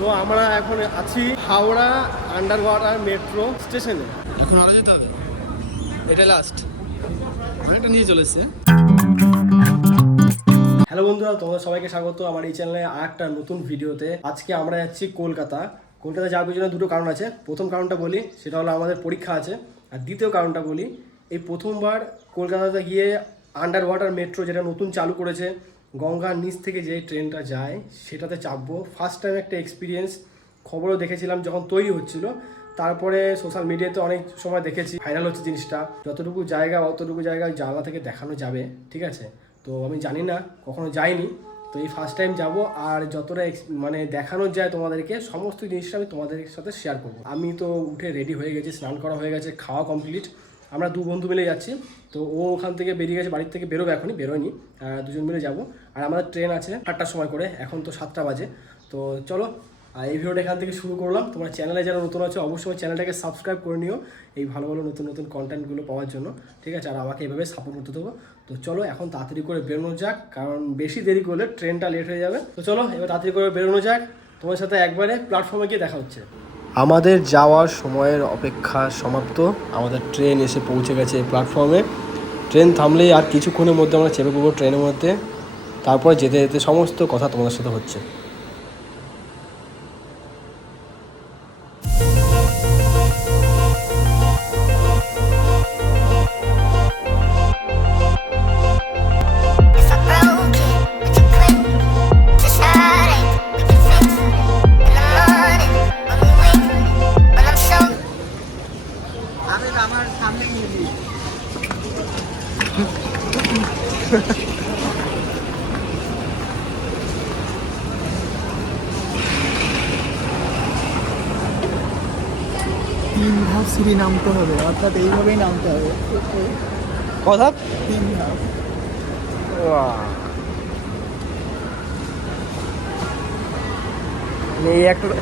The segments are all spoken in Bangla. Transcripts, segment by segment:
তো আমরা এখন আছি হাওড়া আন্ডার ওয়াটার মেট্রো স্টেশনে। এখন আরো যেতে হবে, এটা লাস্ট, অনেকটা নিয়ে চলে এসছে। হ্যালো বন্ধুরা, তোমাদের সবাইকে স্বাগত আমার এই চ্যানেলে আর একটা নতুন ভিডিওতে। আজকে আমরা যাচ্ছি কলকাতা। কলকাতা যাওয়ার পিছনে দুটো কারণ আছে। প্রথম কারণটা বলি, সেটা হলো আমাদের পরীক্ষা আছে। আর দ্বিতীয় কারণটা বলি, এই প্রথমবার কলকাতাতে গিয়ে আন্ডার ওয়াটার মেট্রো যেটা নতুন চালু করেছে, গঙ্গার নিচ থেকে যে ট্রেনটা যায় সেটাতে চাপবো। ফার্স্ট টাইম একটা এক্সপিরিয়েন্স। খবরও দেখেছিলাম যখন তৈরি হচ্ছিল, তারপরে সোশ্যাল মিডিয়াতে অনেক সময় দেখেছি ভাইরাল হচ্ছে জিনিসটা। যতটুকু জায়গা অতটুকু জায়গায় জানলা থেকে দেখানো যাবে, ঠিক আছে। তো আমি জানি না, কখনো যাইনি, তো এই ফার্স্ট টাইম যাব। আর যতটা মানে দেখানো যায় তোমাদেরকে, সমস্ত জিনিসটা আমি তোমাদের সাথে শেয়ার করবো। আমি তো উঠে রেডি হয়ে গেছি, স্নান করা হয়ে গেছে, খাওয়া কমপ্লিট। আমরা দু বন্ধু মিলে যাচ্ছি। তো ও ওখান থেকে বেরিয়ে গেছে, বাড়ির থেকে বেরোবে, এখনই বেরোয়নি। দুজন মিলে যাব। আর আমাদের ট্রেন আছে 8টার সময় করে, এখন তো 7টা বাজে। তো চলো, এই ভিডিওটা এখান থেকে শুরু করলাম। তোমার চ্যানেলে যারা নতুন আছে অবশ্যই চ্যানেলটাকে সাবস্ক্রাইব করে নিও এই ভালো ভালো নতুন নতুন কন্টেন্টগুলো পাওয়ার জন্য, ঠিক আছে। আর আমাকে এভাবে সাপোর্ট করতে দেবো। তো চলো এখন তাড়াতাড়ি করে বেরোনো যাক, কারণ বেশি দেরি করলে ট্রেনটা লেট হয়ে যাবে। তো চলো এবার তাড়াতাড়ি করে বেরোনো যাক। তোমার সাথে একবারে প্ল্যাটফর্মে গিয়ে দেখা হচ্ছে। আমাদের যাওয়ার সময়ের অপেক্ষা সমাপ্ত। আমাদের ট্রেন এসে পৌঁছে গেছে প্ল্যাটফর্মে। ট্রেন থামলেই আর কিছুক্ষণের মধ্যে আমরা চেপে পড়বো ট্রেনের মধ্যে। তারপরে যেতে যেতে সমস্ত কথা তোমাদের সাথে হচ্ছে। আমার সামনে তিন ধাপ সিঁড়ি নামতে হবে, অর্থাৎ এইভাবেই নামতে হবে। কথা 3 ধাপ।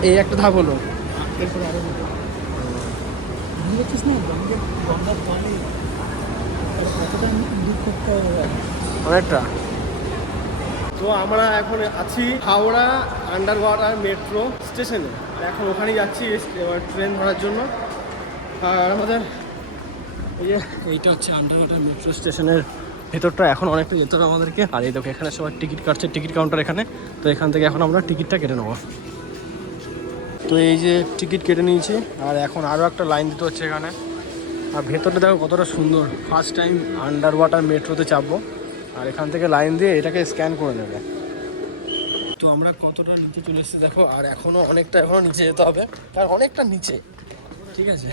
এই একটা ধাপ হলো। এরপরে আরো বুঝছিস না, গঙ্গার জলে কতটা দুঃখ করতে হবে অনেকটা। তো আমরা এখন আছি হাওড়া আন্ডার ওয়াটার মেট্রো স্টেশনে। এখন ওখানে যাচ্ছি ট্রেন ধরার জন্য। আর আমাদের এইটা হচ্ছে আন্ডার ওয়াটার মেট্রো স্টেশনের ভেতরটা। এখন অনেকটা যেতে হবে আমাদেরকে। আর এই দেখো এখানে সবাই টিকিট কাটছে, টিকিট কাউন্টার এখানে। তো এখান থেকে এখন আমরা টিকিটটা কেটে নেবো। তো এই যে টিকিট কেটে নিয়েছি, আর এখন আরও একটা লাইন দিতে হচ্ছে এখানে। আর ভেতরটা দেখো কতটা সুন্দর। ফার্স্ট টাইম আন্ডার ওয়াটার মেট্রোতে চাপবো। আর এখান থেকে লাইন দিয়ে এটাকে স্ক্যান করে নেবে। তো আমরা কতটা নিচে চলে এসেছি দেখো। আর এখনও এখনও নিচে যেতে হবে, কারণ অনেকটা নিচে, ঠিক আছে,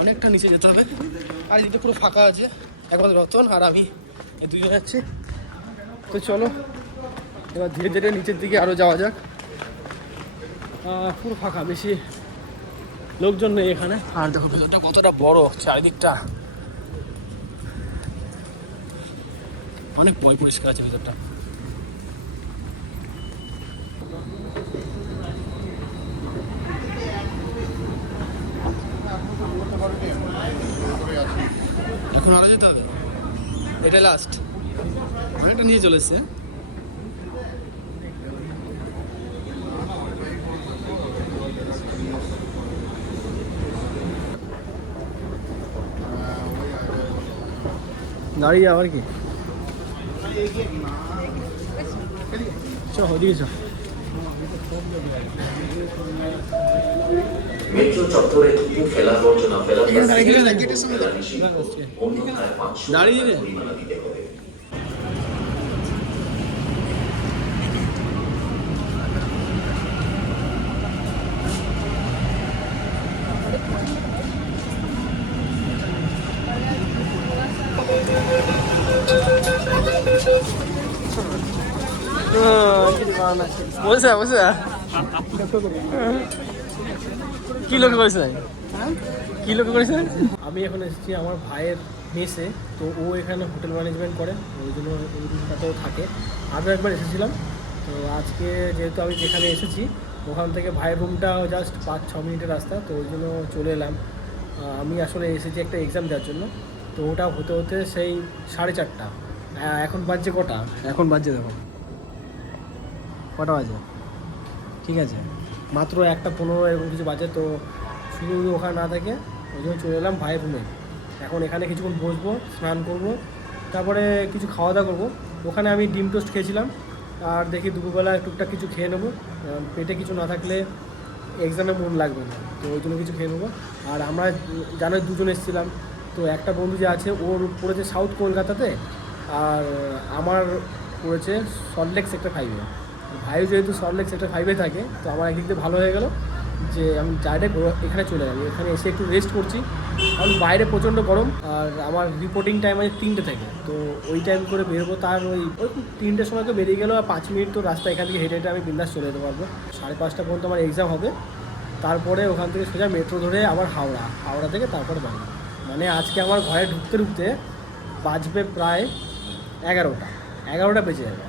অনেকটা নিচে যেতে হবে। আর এদিকে পুরো ফাঁকা আছে, একবার রতন আর আমি এই দুজন যাচ্ছি। তো চলো এবার ধীরে ধীরে নিচের দিকে আরও যাওয়া যাক। পুরো ফাঁকা, বেশি লোকজন নেই এখানে। আর দেখো ভেতরটা কতটা বড়, চারিদিকটা অনেক পরিষ্কার আছে ভেতরটা। এখন আরো যেতে হবে, এটা লাস্ট, অনেকটা নিয়ে চলে এসছে। দাঁড়িয়ে আবার কি ওদিকে চ। মেট্রো চত্বরে থুতু ফেলা বর্জনা ফেলা দাঁড়িয়ে রে। দিতে হবে। বলছে বলছে কি লক্ষ্য করেছে, কি লক্ষ্য করেছে। আমি এখন এসেছি আমার ভাইয়ের মেসে। তো ও এখানে হোটেল ম্যানেজমেন্ট করে, ওই জন্য ওই রুমটাতেও থাকে। আরও একবার এসেছিলাম। তো আজকে যেহেতু আমি যেখানে এসেছি ওখান থেকে ভাইয়ের রুমটা জাস্ট 5-6 মিনিটের রাস্তা, তো ওই জন্য চলে এলাম। আমি আসলে এসেছি একটা এক্সাম দেওয়ার জন্য। তো ওটা হতে হতে সেই 4:30। এখন বাজছে কটা? এখন বাজছে দেখো কটা বাজে, ঠিক আছে। মাত্র 1:15 এরকম কিছু বাজে। তো শুধু ওখানে না থেকে ওই জন্য চলে এলাম ভাইয়ের রুমে। এখন এখানে কিছুক্ষণ বসবো, স্নান করবো, তারপরে কিছু খাওয়া দাওয়া করবো। ওখানে আমি ডিম টোস্ট খেয়েছিলাম, আর দেখি দুপুরবেলা টুকটাক কিছু খেয়ে নেবো। পেটে কিছু না থাকলে এক্সামে মন লাগবে না, তো ওই জন্য কিছু খেয়ে নেবো। আর আমরা জানোই দুজন এসেছিলাম, তো একটা বন্ধু যে আছে ওর পড়েছে সাউথ কলকাতাতে, আর আমার পড়েছে সল্টলেক সেক্টর 5-এ। ভাইও যেহেতু সল্টলেক সেক্টর 5-এ থাকে, তো আমার একদিক দিয়ে ভালো হয়ে গেল যে আমি ডাইরেক্ট এখানে চলে যাবো। এখানে এসে একটু রেস্ট করছি, কারণ বাইরে প্রচণ্ড গরম, আর আমার রিপোর্টিং টাইম আছে 3টে থেকে। তো ওই টাইম করে বেরোবো, তার ওই 3টের সময় তো বেরিয়ে গেলো, আর 5 মিনিট তো রাস্তা এখান থেকে হেঁটে হেঁটে আমি বিন্দাস চলে যেতে পারবো। 5:30 পর্যন্ত আমার এক্সাম হবে, তারপরে ওখান থেকে সোজা মেট্রো ধরে আবার হাওড়া থেকে তারপরে বাড়ি। মানে আজকে আমার ঘরে ঢুকতে ঢুকতে বাজবে প্রায় 11টা বেজে যাবে।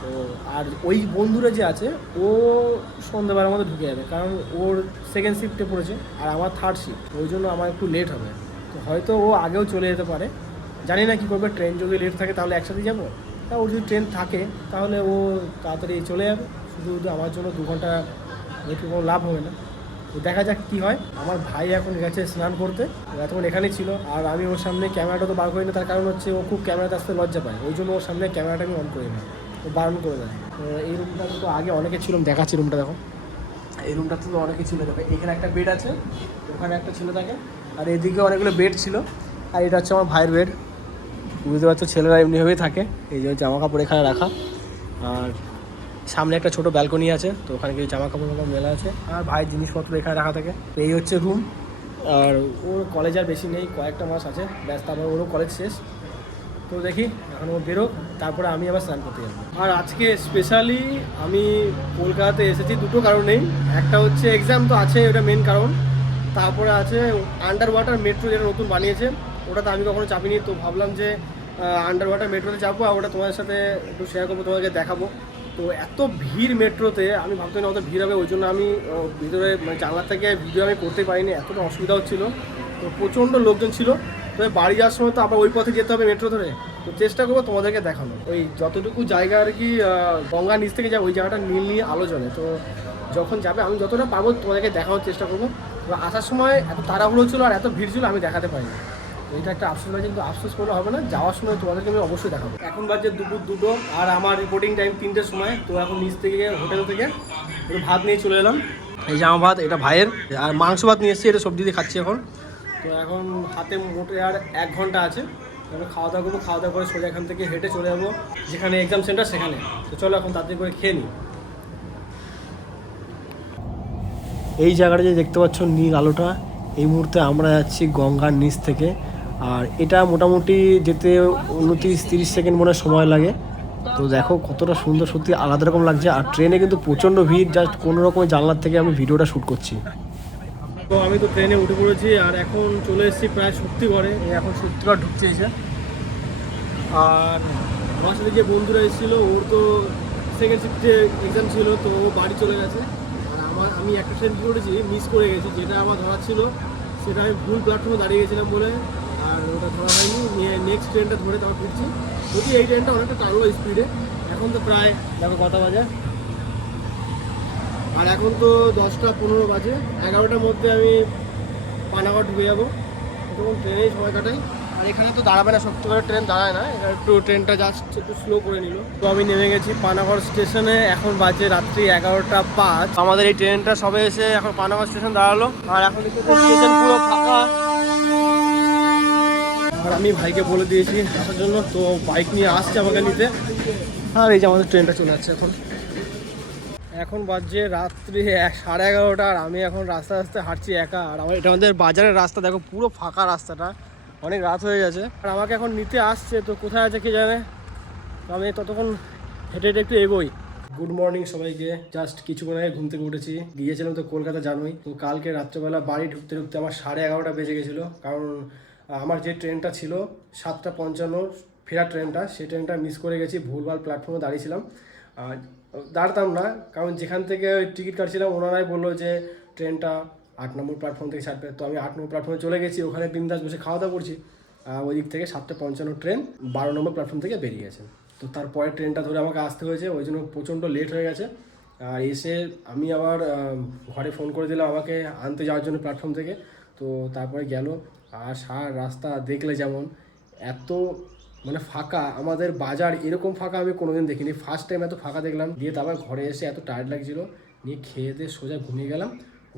তো আর ওই বন্ধুরা যে আছে ও সন্ধ্যেবেলার মধ্যে ঢুকে যাবে, কারণ ওর সেকেন্ড শিফটে পড়েছে আর আমার থার্ড শিফট, ওই জন্য আমার একটু লেট হবে। তো হয়তো ও আগেও চলে যেতে পারে, জানি না কী করবে। ট্রেন যদি লেট থাকে তাহলে একসাথে যাবো, তা ওর যদি ট্রেন থাকে তাহলে ও তাড়াতাড়ি চলে যাবে। শুধু আমার জন্য 2 ঘন্টা একটু কোনো লাভ হবে না। তো দেখা যাক কী হয়। আমার ভাই এখন গেছে স্নান করতে, এতক্ষণ এখানেই ছিল। আর আমি ওর সামনে ক্যামেরাটা তো বার করি না, তার কারণ হচ্ছে ও খুব ক্যামেরাতে আসতে লজ্জা পায়, ওই জন্য ওর সামনে ক্যামেরাটা আমি অন করি না, ও বারণ করে দেয়। তো এই রুমটাতে তো আগে অনেকে ছিল, দেখাচ্ছি রুমটা দেখো। এই রুমটাতে তো অনেকে ছিল, দেখো এখানে একটা বেড আছে, ওখানে একটা ছিল থাকে, আর এদিকে অনেকগুলো বেড ছিল। আর এটা হচ্ছে আমার ভাইয়ের বেড। বুঝতে পারছো ছেলেরা এমনিভাবেই থাকে, এই যে জামা কাপড় এখানে রাখা। আর সামনে একটা ছোটো ব্যালকনি আছে, তো ওখানে কিছু জামা কাপড় মেলা আছে, আর ভাইয়ের জিনিসপত্র এখানে রাখা থাকে। এই হচ্ছে রুম। আর ওর কলেজ আর বেশি নেই, কয়েকটা মাস আছে ব্যাস, তারপর ওরও কলেজ শেষ। তো দেখি এখন ও বেরোক, তারপরে আমি আবার স্নান করতে যাবো। আর আজকে স্পেশালি আমি কলকাতাতে এসেছি 2টো কারণেই। একটা হচ্ছে এক্সাম তো আছে, ওটা মেন কারণ। তারপরে আছে আন্ডার ওয়াটার মেট্রো, যেটা নতুন বানিয়েছে, ওটাতে আমি কখনো চাপিনি, তো ভাবলাম যে আন্ডার ওয়াটার মেট্রোতে যাবো, আর ওটা তোমাদের সাথে একটু শেয়ার করবো, তোমাদেরকে দেখাবো। তো এত ভিড় মেট্রোতে, আমি ভাবতে না অত ভিড় হবে, ওই জন্য আমি ভিতরে মানে জানলার থেকে ভিডিও আমি করতে পারিনি, এতটা অসুবিধা হচ্ছিলো। তো প্রচণ্ড লোকজন ছিল। তবে বাড়ি যাওয়ার সময় তো আবার ওই পথে যেতে হবে মেট্রো ধরে, তো চেষ্টা করবো তোমাদেরকে দেখানো। ওই যতটুকু জায়গা আর কি গঙ্গার নিচ থেকে যাবে, ওই জায়গাটা নীল নিয়ে আলো জ্বলে। তো যখন যাবে আমি যতটা পাবো তোমাদেরকে দেখানোর চেষ্টা করবো। তো আসার সময় এত তাড়াহুড়ো ছিল আর এত ভিড় ছিল, আমি দেখাতে পারিনি। তো এটা একটা আফসোস হয়েছে, কিন্তু আফসোস করলে হবে না, যাওয়ার সময় তোমাদেরকে আমি অবশ্যই দেখাবো। এখন বাজে দুপুর 2টো, আর আমার রিপোর্টিং টাইম 3টের সময়। তো এখন নিচ থেকে হোটেল থেকে একটু ভাত নিয়ে চলে এলাম। এই যে আমার ভাত, এটা ভাইয়ের, আর মাংস ভাত নিয়ে এসেছি, এটা সবজি দিয়ে খাচ্ছি এখন। তো এখন হাতে মোটে আর 1 ঘন্টা আছে, আমি খাওয়া দাওয়া করবো। খাওয়া দাওয়া করে সোজা এখান থেকে হেঁটে চলে যাবো যেখানে এক্সাম সেন্টার সেখানে। তো চলো এখন তাড়াতাড়ি করে খেয়ে নিই। এই জায়গাটা যে দেখতে পাচ্ছ নীল আলোটা, এই মুহূর্তে আমরা যাচ্ছি গঙ্গার নিচ থেকে। আর এটা মোটামুটি যেতে 29-30 সেকেন্ড মনে সময় লাগে। তো দেখো কতটা সুন্দর, সত্যি আলাদা রকম লাগছে। আর ট্রেনে কিন্তু প্রচণ্ড ভিড়, জাস্ট কোনো রকমের জানলার থেকে আমি ভিডিওটা শ্যুট করছি। তো আমি তো ট্রেনে উঠে পড়েছি, আর এখন চলে এসেছি প্রায় শক্তিগড়ে। এখন শক্তিগড় ঢুকতে এসে, আর আমার সাথে যে বন্ধুরা এসেছিলো ওর তো সেকেন্ড শিফটে এক্সাম ছিল, তো ও বাড়ি চলে গেছে। আর আমি একটা ট্রেন পড়েছি, মিস করে গেছি, যেটা আমার ধরা ছিল সেটা আমি ভুল প্ল্যাটফর্মে দাঁড়িয়ে গেছিলাম বলে, আর ওটা ধরা হয়নি। নিয়ে নেক্সট ট্রেনটা ধরে তারপর ফিরছি। যদি এই ট্রেনটা অনেকটা টানলো স্পিডে। এখন তো প্রায় দেখো কটা বাজে, আর এখন তো 10টা 15 বাজে। 11টার মধ্যে আমি পানাগড় ঢুকে যাবো, তখন ট্রেনেই সময় কাটাই। আর এখানে তো দাঁড়াবে না, সত্যি করে ট্রেন দাঁড়ায় না, এটা একটু ট্রেনটা জাস্ট একটু স্লো করে নিল। তো আমি নেমে গেছি পানাগড় স্টেশনে, এখন বাজে রাত্রি 11টা 5। আমাদের এই ট্রেনটা সবে এসে এখন পানাগড় স্টেশন দাঁড়ালো, আর এখন স্টেশন পুরো ফাঁকা। আর আমি ভাইকে বলে দিয়েছি আসার জন্য, তো বাইক নিয়ে আসছে আমাকে নিতে। আর এই যে আমাদের ট্রেনটা চলে যাচ্ছে এখন বাজে রাত্রি 11:30, আর আমি এখন রাস্তা রাস্তা হাঁটছি একা। আর আমার এটা আমাদের বাজারের রাস্তা, দেখো পুরো ফাঁকা রাস্তাটা, অনেক রাত হয়ে গেছে। আর আমাকে এখন নিতে আসছে, তো কোথায় আছে কে জানে। তো আমি ততক্ষণ হেঁটে হেঁটে একটু এগোই। গুড মর্নিং সবাইকে। জাস্ট কিছুক্ষণ আগে ঘুম থেকে উঠেছি, গিয়েছিলাম তো কলকাতা জানোই। তো কালকে রাত্রেবেলা বাড়ি ঢুকতে ঢুকতে আমার 11:30 বেজে গেছিলো, কারণ আমার যে ট্রেনটা ছিল 7:55 ফেরার ট্রেনটা, সেই ট্রেনটা মিস করে গেছি, ভুলভাল প্ল্যাটফর্মে দাঁড়িয়েছিলাম। আর দাঁড়াতাম না, কারণ যেখান থেকে টিকিট কাটছিলাম ওনারাই বললো যে ট্রেনটা 8 নম্বর প্ল্যাটফর্ম থেকে ছাড়বে। তো আমি 8 নম্বর প্ল্যাটফর্মে চলে গেছি, ওখানে বিন্দাস বসে খাওয়া দাওয়া করছি। ওই দিক থেকে 7:55 ট্রেন 12 নম্বর প্ল্যাটফর্ম থেকে বেরিয়ে গেছে। তো তারপরে ট্রেনটা ধরে আমাকে আসতে হয়েছে, ওই জন্য প্রচণ্ড লেট হয়ে গেছে। আর এসে আমি আবার ঘরে ফোন করে দিলাম আমাকে আনতে যাওয়ার জন্য প্ল্যাটফর্ম থেকে। তো তারপরে গেল, আর সারা রাস্তা দেখলে যেমন এত মানে ফাঁকা, আমাদের বাজার এরকম ফাঁকা আমি কোনোদিন দেখিনি, ফার্স্ট টাইম এত ফাঁকা দেখলাম। দিয়ে তারপর ঘরে এসে এত টায়ার্ড লাগছিল, নিয়ে খেয়ে দিয়ে সোজা ঘুমিয়ে গেলাম।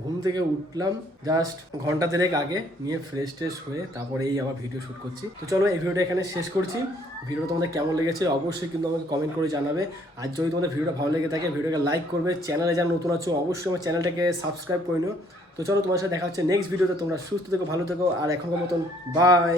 ঘুম থেকে উঠলাম জাস্ট ঘন্টা দেড়েক আগে, নিয়ে ফ্রেশ ট্রেশ হয়ে তারপরে এই আবার ভিডিও শ্যুট করছি। তো চলো এই ভিডিওটা এখানে শেষ করছি। ভিডিওটা তোমাদের কেমন লেগেছে অবশ্যই কিন্তু আমাকে কমেন্ট করে জানাবে। আর যদি তোমাদের ভিডিওটা ভালো লেগে থাকে ভিডিওকে লাইক করবে, চ্যানেলে যারা নতুন আছো অবশ্যই আমার চ্যানেলটাকে সাবস্ক্রাইব করে নিও। তো চলো তোমার সাথে দেখা হচ্ছে নেক্সট ভিডিওতে। তোমরা সুস্থ থেকো, ভালো থেকো, আর এখনকার মতন বাই।